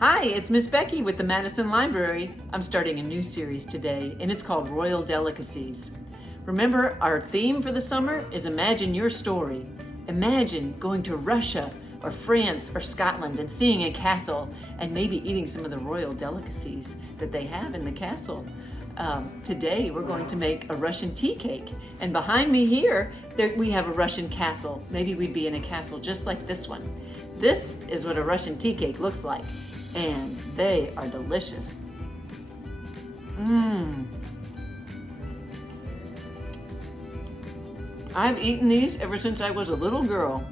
Hi, it's Miss Becky with the Madison Library. I'm starting a new series today, and it's called Royal Delicacies. Remember, our theme for the summer is Imagine Your Story. Imagine going to Russia or France or Scotland and seeing a castle and maybe eating some of the royal delicacies that they have in the castle. Today we're going to make a Russian tea cake, and behind me here we have a Russian castle. Maybe we'd be in a castle just like this one. This is what a Russian tea cake looks like, and they are delicious. I've eaten these ever since I was a little girl.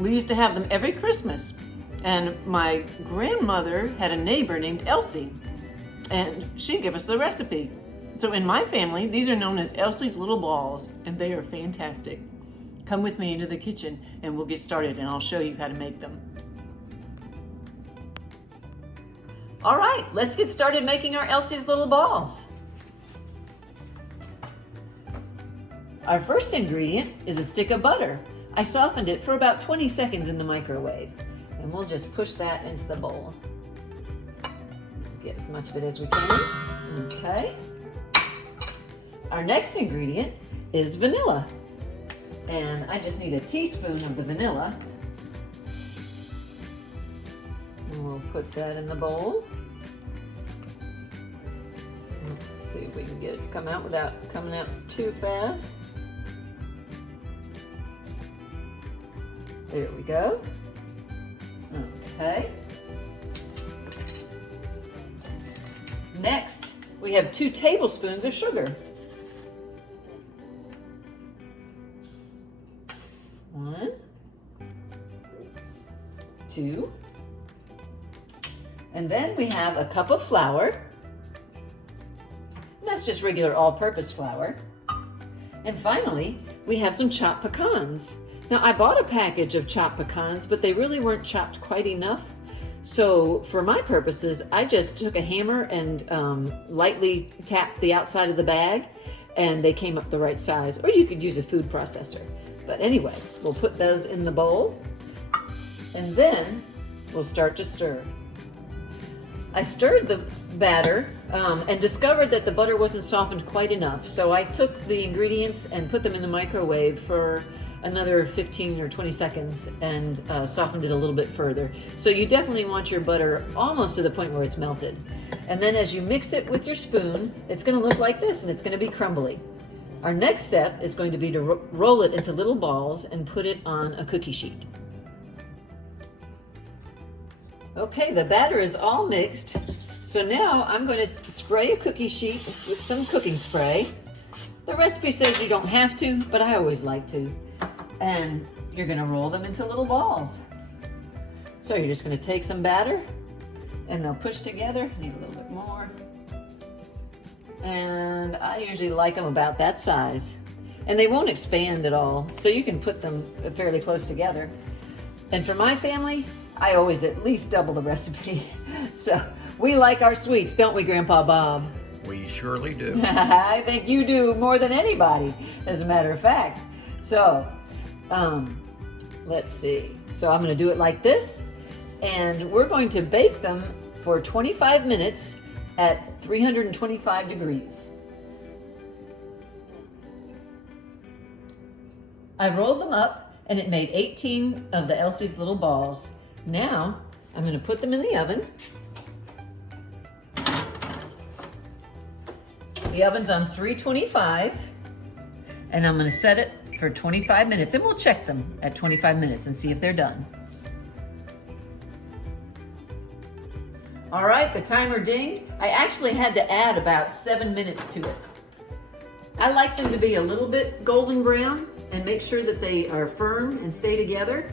We used to have them every Christmas, and my grandmother had a neighbor named Elsie, and she gave us the recipe. So in my family, these are known as Elsie's Little Balls, and they are fantastic. Come with me into the kitchen and we'll get started, and I'll show you how to make them. All right, let's get started making our Elsie's Little Balls. Our first ingredient is a stick of butter. I softened it for about 20 seconds in the microwave, and we'll just push that into the bowl. Get as much of it as we can. Okay. Our next ingredient is vanilla, and I just need a teaspoon of the vanilla. And we'll put that in the bowl. Let's see if we can get it to come out without coming out too fast. There we go. Okay. Next, we have 2 tablespoons of sugar. 1, 2, and then we have a cup of flour. And that's just regular all-purpose flour. And finally, we have some chopped pecans. Now, I bought a package of chopped pecans, but they really weren't chopped quite enough. So for my purposes, I just took a hammer and lightly tapped the outside of the bag, and they came up the right size. Or you could use a food processor. But anyway, we'll put those in the bowl, and then we'll start to stir. I stirred the batter and discovered that the butter wasn't softened quite enough. So I took the ingredients and put them in the microwave for another 15 or 20 seconds and softened it a little bit further. So you definitely want your butter almost to the point where it's melted. And then as you mix it with your spoon, it's going to look like this, and it's going to be crumbly. Our next step is going to be to roll it into little balls and put it on a cookie sheet. Okay, the batter is all mixed. So now I'm going to spray a cookie sheet with some cooking spray. The recipe says you don't have to, but I always like to. And you're going to roll them into little balls. So you're just going to take some batter, and they'll push together. Need a little bit more. And I usually like them about that size. And they won't expand at all, so you can put them fairly close together. And for my family, I always at least double the recipe. So we like our sweets, don't we, Grandpa Bob? We surely do. I think you do more than anybody, as a matter of fact. So, let's see. So I'm going to do it like this, and we're going to bake them for 25 minutes at 325 degrees. I rolled them up, and it made 18 of the Elsie's Little Balls. Now, I'm going to put them in the oven. The oven's on 325, and I'm going to set it for 25 minutes, and we'll check them at 25 minutes and see if they're done. All right, the timer dinged. I actually had to add about 7 minutes to it. I like them to be a little bit golden brown and make sure that they are firm and stay together.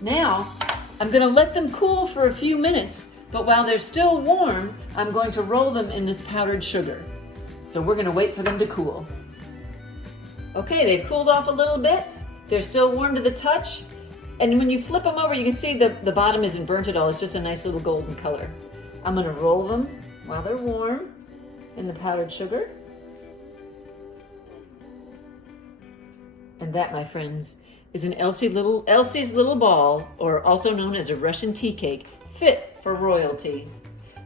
Now, I'm going to let them cool for a few minutes, but while they're still warm, I'm going to roll them in this powdered sugar. So we're going to wait for them to cool. Okay, they've cooled off a little bit. They're still warm to the touch. And when you flip them over, you can see the bottom isn't burnt at all. It's just a nice little golden color. I'm going to roll them while they're warm in the powdered sugar. And that, my friends, is an Elsie's little ball, or also known as a Russian tea cake, fit for royalty.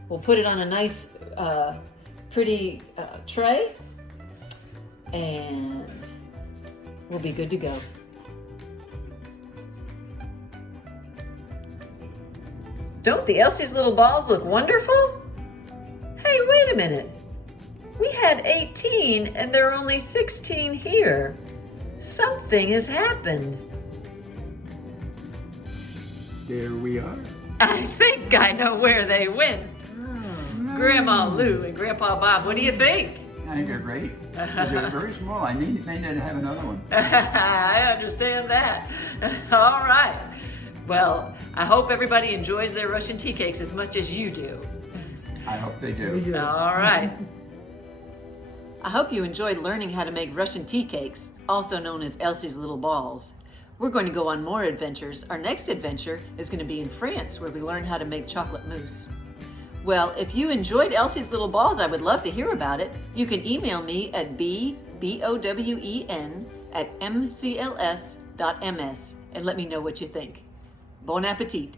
We'll put it on a nice, pretty tray, and we'll be good to go. Don't the Elsie's little balls look wonderful? Hey, wait a minute. We had 18 and there are only 16 here. Something has happened. There we are. I think I know where they went. Grandma Lou and Grandpa Bob, what do you think? I think they're great. They're very small. I need to have another one. I understand that. All right. Well, I hope everybody enjoys their Russian tea cakes as much as you do. I hope they do. All right. I hope you enjoyed learning how to make Russian tea cakes, also known as Elsie's little balls. We're going to go on more adventures. Our next adventure is going to be in France, where we learn how to make chocolate mousse. Well, if you enjoyed Elsie's little balls, I would love to hear about it. You can email me at bowen@mcls.ms and let me know what you think. Bon appetit.